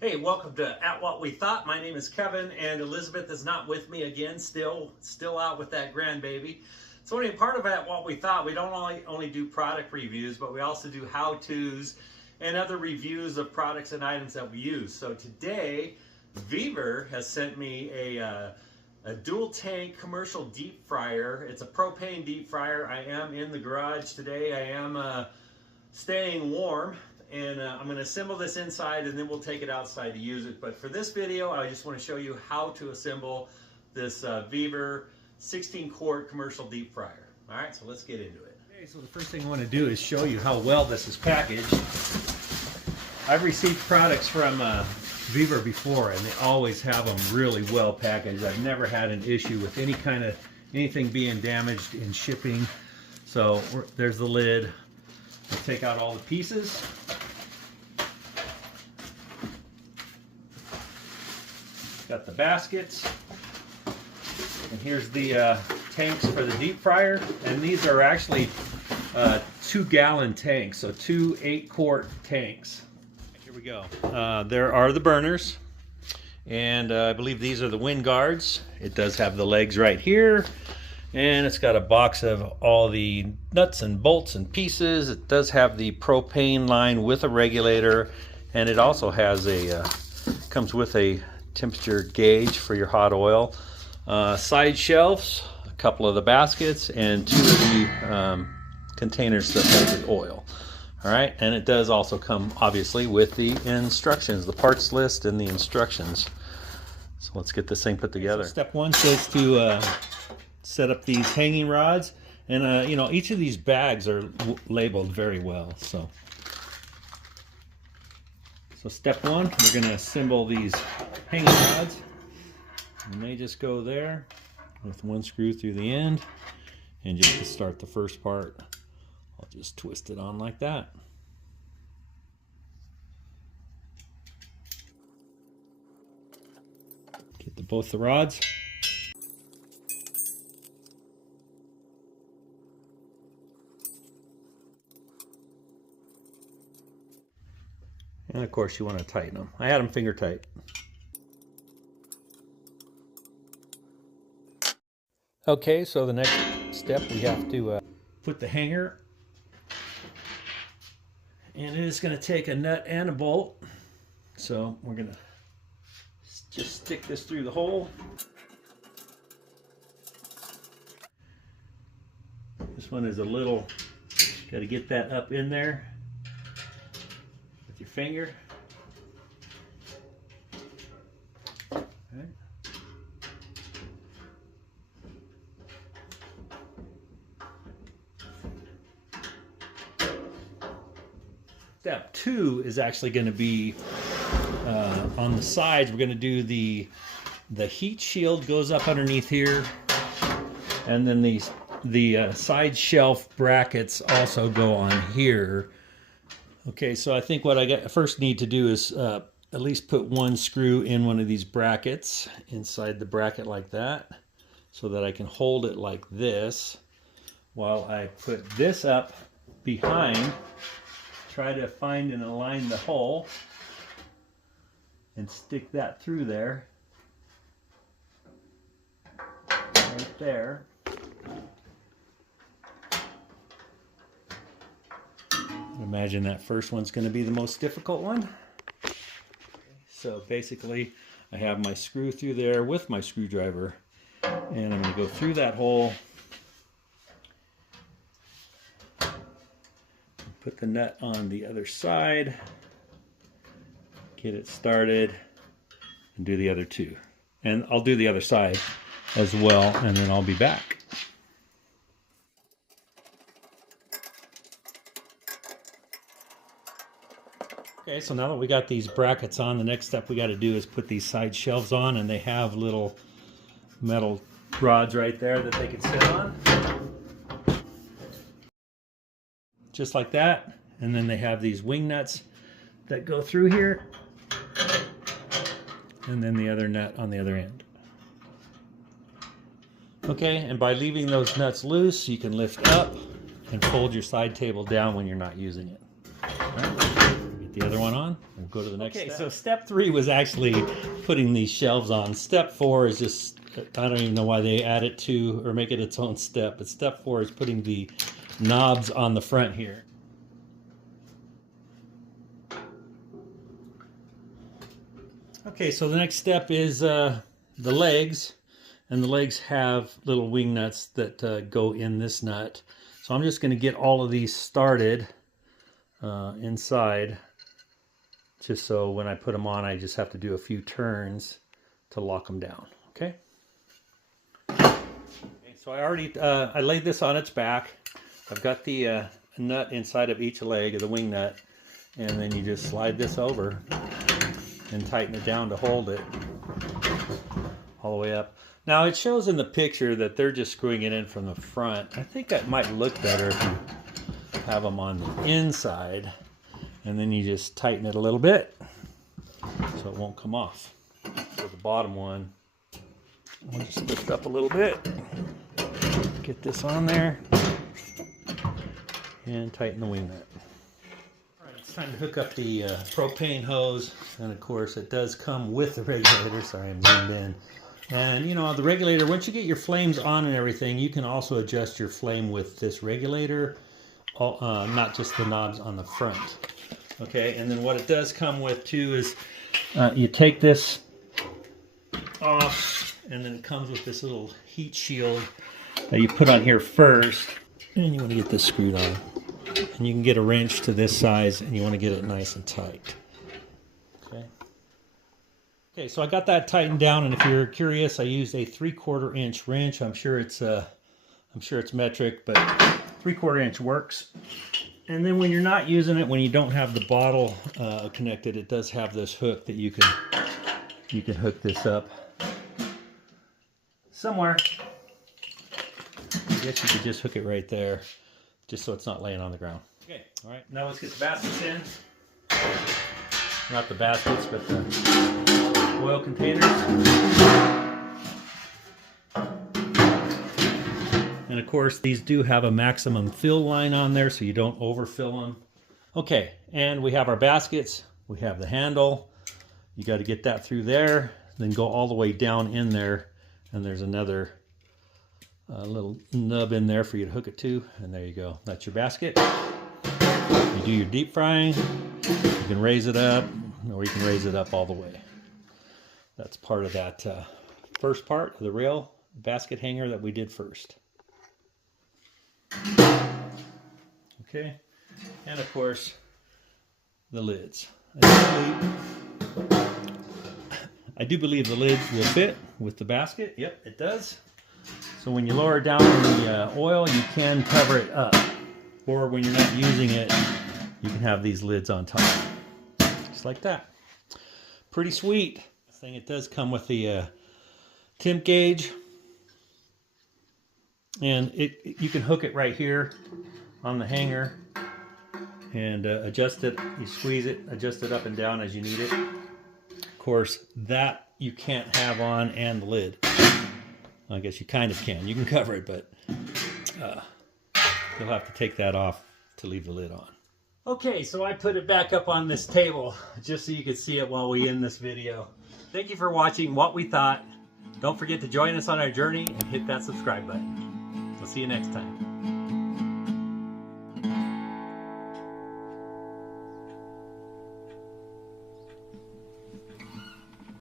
Hey, welcome to At What We Thought. My name is Kevin, and Elizabeth is not with me again, still out with that grandbaby. So only part of At What We Thought, we don't only do product reviews, but we also do how-tos and other reviews of products and items that we use. So today, Weaver has sent me a dual tank commercial deep fryer. It's a propane deep fryer. I am in the garage today. I am staying warm. And I'm going to assemble this inside and then we'll take it outside to use it. But for this video, I just want to show you how to assemble this Weaver 16-quart commercial deep fryer. All right, so let's get into it. Okay, so the first thing I want to do is show you how well this is packaged. I've received products from Weaver before and they always have them really well packaged. I've never had an issue with anything being damaged in shipping. So there's the lid. We'll take out all the pieces. Got the baskets, and here's the tanks for the deep fryer, and these are actually 2-gallon tanks, so 2 8-quart tanks. Here we go. There are the burners, and I believe these are the wind guards. It does have the legs right here, and it's got a box of all the nuts and bolts and pieces. It does have the propane line with a regulator, and it also has comes with a temperature gauge for your hot oil, side shelves, a couple of the baskets, and 2 of the containers that hold the oil. All right, and it does also come obviously with the instructions, the parts list and the instructions. So let's get this thing put together. So step 1 says to set up these hanging rods, and you know, each of these bags are labeled very well. So step 1, we're going to assemble these hanging rods, and they just go there with 1 screw through the end. And just to start the first part, I'll just twist it on like that. Get both the rods. And of course you want to tighten them. I had them finger tight. Okay, so the next step, we have to put the hanger. And it is going to take a nut and a bolt. So we're going to just stick this through the hole. This one is a little, got to get that up in there. Your finger. Okay. Step 2 is actually going to be on the sides. We're going to do the heat shield goes up underneath here, and then the side shelf brackets also go on here. Okay, so I think what I first need to do is at least put 1 screw in one of these brackets, inside the bracket like that, so that I can hold it like this while I put this up behind, try to find and align the hole, and stick that through there, right there. Imagine that first one's going to be the most difficult one. So basically, I have my screw through there with my screwdriver, and I'm going to go through that hole, put the nut on the other side, get it started, and do the other 2. And I'll do the other side as well, and then I'll be back. Okay, so now that we got these brackets on, the next step we got to do is put these side shelves on, and they have little metal rods right there that they can sit on. Just like that. And then they have these wing nuts that go through here, and then the other nut on the other end. Okay, and by leaving those nuts loose, you can lift up and fold your side table down when you're not using it. All right. the other one on. We'll go to the next step. So step 3 was actually putting these shelves on. Step 4 is just, I don't even know why they add it to or make it its own step, but step 4 is putting the knobs on the front here. Okay, so the next step is the legs, and the legs have little wing nuts that go in this nut. So I'm just going to get all of these started inside, just so when I put them on, I just have to do a few turns to lock them down. Okay. So I already I laid this on its back. I've got the nut inside of each leg of the wing nut, and then you just slide this over and tighten it down to hold it all the way up. Now it shows in the picture that they're just screwing it in from the front. I think that might look better if you have them on the inside, and then you just tighten it a little bit so it won't come off. So the bottom one, I'll just lift up a little bit, get this on there, and tighten the wing nut. It's time to hook up the propane hose, and of course it does come with the regulator. Sorry, I'm zoomed in. And you know, the regulator, once you get your flames on and everything, you can also adjust your flame with this regulator, not just the knobs on the front. Okay, and then what it does come with too is you take this off, and then it comes with this little heat shield that you put on here first, and you want to get this screwed on. And you can get a wrench to this size, and you want to get it nice and tight. Okay. Okay, so I got that tightened down, and if you're curious, I used a 3/4 inch wrench. I'm sure it's metric, but 3/4 inch works. And then when you're not using it, when you don't have the bottle connected, it does have this hook that you can hook this up somewhere. I guess you could just hook it right there, just so it's not laying on the ground. Okay, all right, now let's get the baskets in. Not the baskets, but the oil containers. And of course, these do have a maximum fill line on there, so you don't overfill them. Okay, and we have our baskets. We have the handle. You got to get that through there, then go all the way down in there, and there's another little nub in there for you to hook it to, and there you go. That's your basket. You do your deep frying, you can raise it up, or you can raise it up all the way. That's part of that first part of the rail basket hanger that we did first. Okay, and of course the lids. I do believe the lids will fit with the basket. Yep, it does. So when you lower down the oil, you can cover it up. Or when you're not using it, you can have these lids on top. Just like that. Pretty sweet. This thing, it does come with the temp gauge. And you can hook it right here on the hanger and adjust it. You squeeze it, adjust it up and down as you need it. Of course, that you can't have on and the lid. I guess you kind of can. You can cover it, but you'll have to take that off to leave the lid on. Okay, so I put it back up on this table just so you could see it while we end this video. Thank you for watching What We Thought. Don't forget to join us on our journey and hit that subscribe button. We'll see you next time.